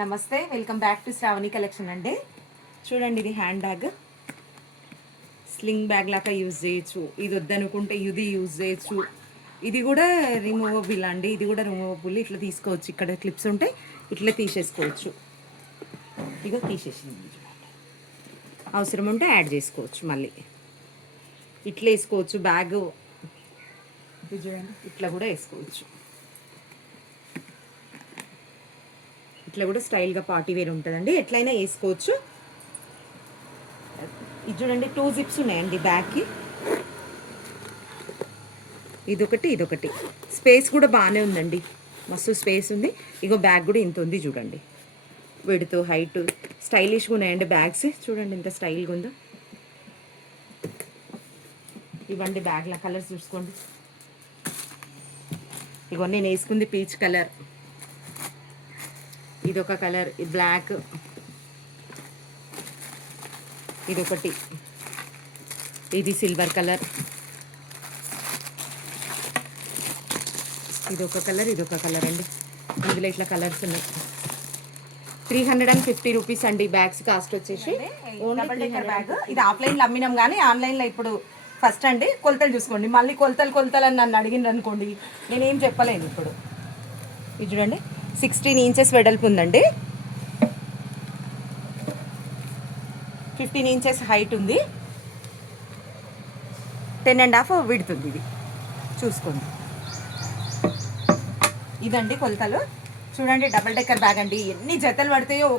నమస్తే, welcome back to Shravani collection అండి. చూడండి, ఇది హ్యాండ్ బ్యాగ్, స్లింగ్ బ్యాగ్ లాగా యూజ్ చేయొచ్చు. ఇది వద్దనుకుంటే ఇది యూజ్ చేయొచ్చు. ఇది కూడా రిమూవబుల్ అండి, ఇది కూడా రిమూవబుల్. ఇట్లా తీసుకోవచ్చు, ఇక్కడ క్లిప్స్ ఉంటాయి, ఇట్లా తీసేసుకోవచ్చు. ఇగో తీసేసింది, అవసరం ఉంటే యాడ్ చేసుకోవచ్చు. మళ్ళీ ఇట్లా వేసుకోవచ్చు బ్యాగ్, చూడండి ఇట్లా కూడా వేసుకోవచ్చు. ఇట్లా కూడా స్టైల్గా పార్టీ వేర్ ఉంటుందండి, ఎట్లయినా వేసుకోవచ్చు. ఇది చూడండి, 2 జిప్స్ ఉన్నాయండి బ్యాగ్కి, ఇదొకటి. స్పేస్ కూడా బాగానే ఉందండి, మస్తు స్పేస్ ఉంది. ఇగో బ్యాగ్ కూడా ఇంత ఉంది చూడండి, విడ్త్ హైట్ స్టైలిష్గా ఉన్నాయండి బ్యాగ్స్. చూడండి ఎంత స్టైల్గా ఉందో. ఇవ్వండి బ్యాగ్ల కలర్స్ చూసుకోండి. ఇగో నేను వేసుకుంది పీచ్ కలర్, ఇదొక కలర్, ఇది బ్లాక్, ఇదొకటి, ఇది సిల్వర్ కలర్, ఇదొక కలర్, ఇదొక కలర్ అండి. ఇందులో ఇట్లా కలర్స్ ఉన్నాయి. 350 రూపీస్ అండి బ్యాగ్స్ కాస్ట్ వచ్చేసి. Double decker bag. ఇది ఆఫ్లైన్లో అమ్మినాం కానీ ఆన్లైన్లో ఇప్పుడు ఫస్ట్ అండి. కొలతలు చూసుకోండి, మళ్ళీ కొలతలు అని నన్ను అడిగిండ్రు అనుకోండి, నేనేం చెప్పలేను ఇప్పుడు. ఇది చూడండి, 16 ఇంచెస్ వెడల్పు ఉందండి, 15 ఇంచెస్ హైట్ ఉంది, 10.5 విడుతుంది. ఇది చూసుకోండి, ఇదండి కొలతలు. చూడండి, డబల్ డెక్కర్ బ్యాగ్ అండి. ఎన్ని జతలు పడతాయో,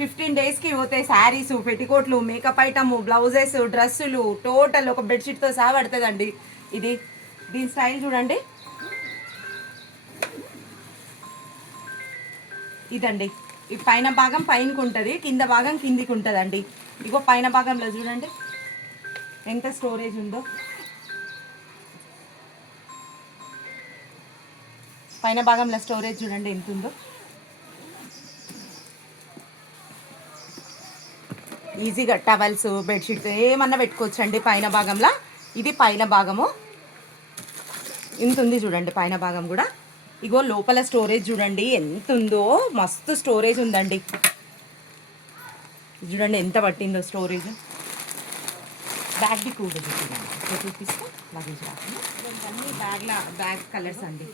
15 డేస్కి పోతాయి. శారీస్, పెట్టికోట్లు, మేకప్ ఐటమ్, బ్లౌజెస్, డ్రెస్సులు, టోటల్ ఒక బెడ్షీట్తో సహా పడుతుందండి. ఇది దీని స్టైల్ చూడండి, ఇదండి. ఈ పైన భాగం పైనకు ఉంటుంది, కింద భాగం కిందికి ఉంటుందండి. ఇగో పైన భాగంలో చూడండి ఎంత స్టోరేజ్ ఉందో. పైన భాగంలో స్టోరేజ్ చూడండి ఎంత ఉందో. ఈజీగా టవల్స్, బెడ్షీట్స్ ఏమన్నా పెట్టుకోవచ్చు అండి పైన భాగంలో. ఇది పైన భాగము ఇంత ఉంది చూడండి, పైన భాగం కూడా. ఇగో లోపల స్టోరేజ్ చూడండి ఎంత ఉందో, మస్తు స్టోరేజ్ ఉందండి. చూడండి ఎంత పట్టిందో స్టోరేజ్. బ్యాగ్కి కూడా చూడండి, చూపిస్తే లగేజ్ రాకుండా. అన్ని బ్యాగ్ కలర్స్ అండి.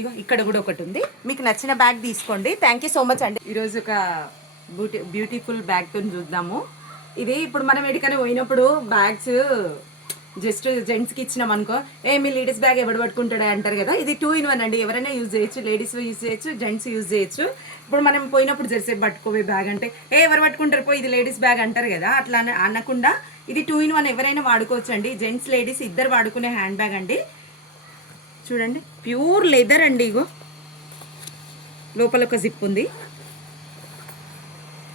ఇగో ఇక్కడ కూడా ఒకటి ఉంది, మీకు నచ్చిన బ్యాగ్ తీసుకోండి. థ్యాంక్ యూ సో మచ్ అండి. ఈరోజు ఒక బ్యూటిఫుల్ బ్యాగ్తో చూద్దాము. ఇది ఇప్పుడు మనం ఎక్కడికైనా పోయినప్పుడు బ్యాగ్స్ జస్ట్ జెంట్స్కి ఇచ్చినాం అనుకో, మీ లేడీస్ బ్యాగ్ ఎవడు పట్టుకుంటాడే అంటారు కదా. ఇది 2 in 1 అండి, ఎవరైనా యూజ్ చేయొచ్చు, లేడీస్ యూజ్ చేయొచ్చు, జెంట్స్ యూజ్ చేయొచ్చు. ఇప్పుడు మనం పోయినప్పుడు జెర్సీ పట్టుకోవే బ్యాగ్ అంటే ఎవరు పట్టుకుంటారు పో, ఇది లేడీస్ బ్యాగ్ అంటారు కదా, అట్లా అనకుండా ఇది 2 in 1 ఎవరైనా వాడుకోవచ్చు అండి. జెంట్స్ లేడీస్ ఇద్దరు వాడుకునే హ్యాండ్ బ్యాగ్ అండి. చూడండి, ప్యూర్ లెదర్ అండి. ఇగో లోపల ఒక జిప్ ఉంది,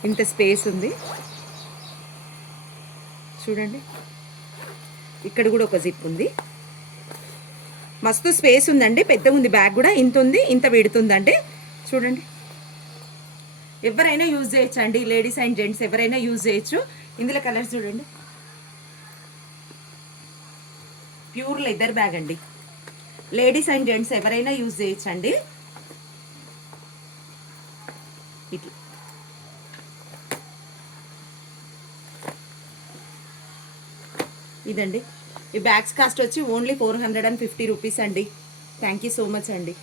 ఇంత స్పేస్ ఉంది చూడండి. ఇక్కడ కూడా ఒక జిప్ ఉంది, మస్తు స్పేస్ ఉందండి, పెద్ద ఉంది బ్యాగ్ కూడా. ఇంత ఉంది, ఇంత పెడుతుందండి. చూడండి, ఎవరైనా యూజ్ చేయొచ్చు అండి, లేడీస్ అండ్ జెంట్స్ ఎవరైనా యూజ్ చేయొచ్చు. ఇందులో కలర్స్ చూడండి, ప్యూర్ లెదర్ బ్యాగ్ అండి. లేడీస్ అండ్ జెంట్స్ ఎవరైనా యూజ్ చేయొచ్చు అండి. ఇట్లా ఇదండి. ఈ బ్యాగ్స్ కాస్ట్ వచ్చి ఓన్లీ 450 రూపీస్ అండి. థ్యాంక్ యూ సో మచ్ అండి.